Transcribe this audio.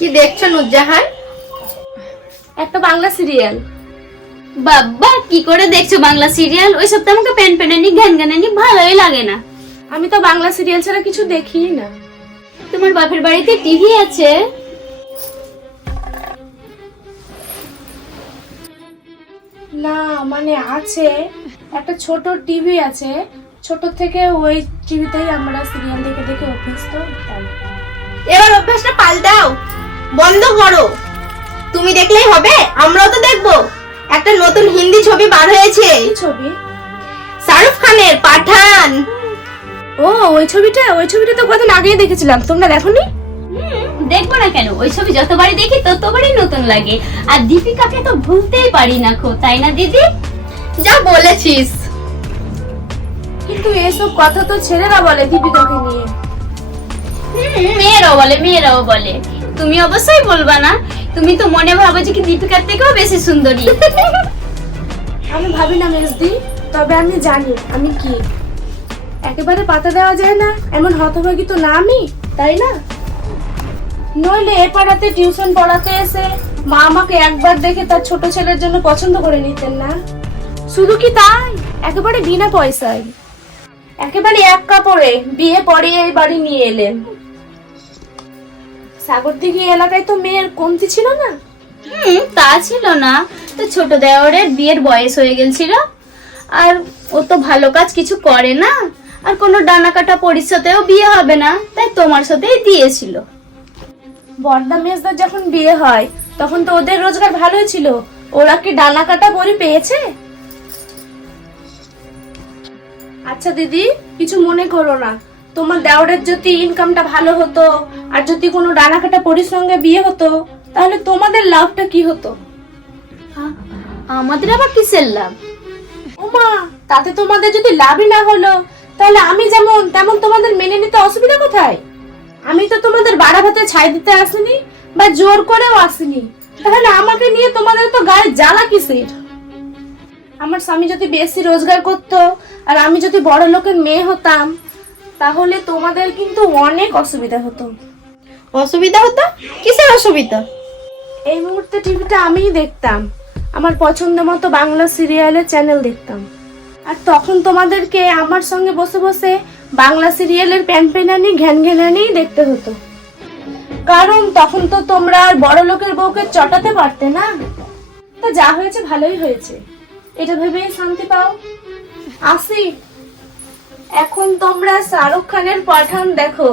কি দেখছো নুরজাহান? একটা বাংলা সিরিয়াল। বাবা, কি করে দেখছো বাংলা সিরিয়াল? ওইসব তো আমাকে প্যান প্যানানি ঘ্যান ঘ্যানানি ভালোই লাগে না। আমি তো বাংলা সিরিয়াল ছাড়া কিছু দেখি না। তোমার বাপের বাড়িতে টিভি আছে? না মানে আছে, একটা ছোট টিভি আছে, ছোট থেকে ওই টিভিতেই আমরা সিরিয়াল দেখে দেখে অভ্যস্ত। তাই এবার অভ্যাসটা পাল্টাও, বন্ধ করো। তুমি দেখলেই হবে, আমরাও তো দেখবো। একটা নতুন হিন্দি ছবি বার হয়েছে, কি ছবি? শাহরুখ খানের পাঠান। ও ওই ছবিটা তো কদিন আগেই দেখেছিলাম, তোমরা দেখোনি? দেখবো না কেন? ওই ছবি যতবারই দেখি ততবারই নতুন লাগে। আর দীপিকাকে তো ভুলতেই পারি না খো, তাই না দিদি? যা বলেছিস। কিন্তু এসব কথা তো ছেলেরা বলে দীপিকাকে নিয়ে। মেয়েরাও বলে। তুমি অবশ্যই বলবা না? তুমি তো মনে ভাবো যে কি দীপিকার থেকেও বেশি সুন্দরী। আমি ভাবি না মেজদি, তবে আমি জানি আমি কি। একেবারে পাতা দেওয়া যায় না এমন হতভাগী তো না আমি, তাই না? নইলে এ পাড়াতে টিউশন পড়াতে এসে মা আমাকে একবার দেখে তার ছোট ছেলের জন্য পছন্দ করে নিতেন না। শুধু কি তাই, একেবারে বিনা পয়সায়, একেবারে এক কাপড়ে বিয়ে পড়িয়ে এই বাড়ি নিয়ে এলেন। সাগরদিঘি এলাকায় তো মেয়ের কমতি ছিল না। তা ছিল না তো, ছোট দেওরের বিয়ের বয়স হয়ে গেছিল, আর ও তো ভালো কাজ কিছু করে না, আর কোনো ডানা কাটা পরিষদেও বিয়ে হবে না, তাই তোমার সাথেই দিয়েছিল। বর্দা মেজদার যখন বিয়ে হয় তখন তো ওদের রোজগার ভালোই ছিল, ওরা কি ডানা কাটা বড়ি পেয়েছে? আচ্ছা দিদি, কিছু মনে করো না, তোমার দেওরের যদি ইনকামটা ভালো হতো আর যদি কোনো ডানা কাটা পরির সঙ্গে বিয়ে হতো, তাহলে তোমাদের লাভটা কি হতো? আমাদের আবার কিসের লাভ? ওমা, তাতে তোমাদের যদি লাভই না হলো, তাহলে আমি যেমন তেমন তোমাদের মেনে নিতে অসুবিধা কোথায়? আমি তো তোমাদের বাড়া ভাতে ছাই দিতে আসিনি বা জোর করেও আসিনি, তাহলে আমাকে নিয়ে তোমাদের তো গায়ে জ্বালা কিসের? আমার স্বামী যদি বেশি রোজগার করতো আর আমি যদি বড় লোকের মেয়ে হতাম, তাহলে তোমাদের কিন্তু অনেক অসুবিধা হতো। অসুবিধা হতো? কিসের অসুবিধা? এই মুহূর্তে টিভিটা আমিই দেখতাম, আমার পছন্দ মতো বাংলা সিরিয়ালের চ্যানেল দেখতাম, আর তখন তোমাদেরকে আমার সঙ্গে বসে বসে বাংলা সিরিয়ালের প্যানপ্যানানি ঘ্যান ঘ্যানানি দেখতে হতো, কারণ তখন তো তোমরা আর বড় লোকের বউকে চটাতে পারতে না। তা যা হয়েছে ভালোই হয়েছে, এটা ভেবেই শান্তি পাও। আসি, এখন তোমরা শাহরুখ খানের পাঠান দেখো।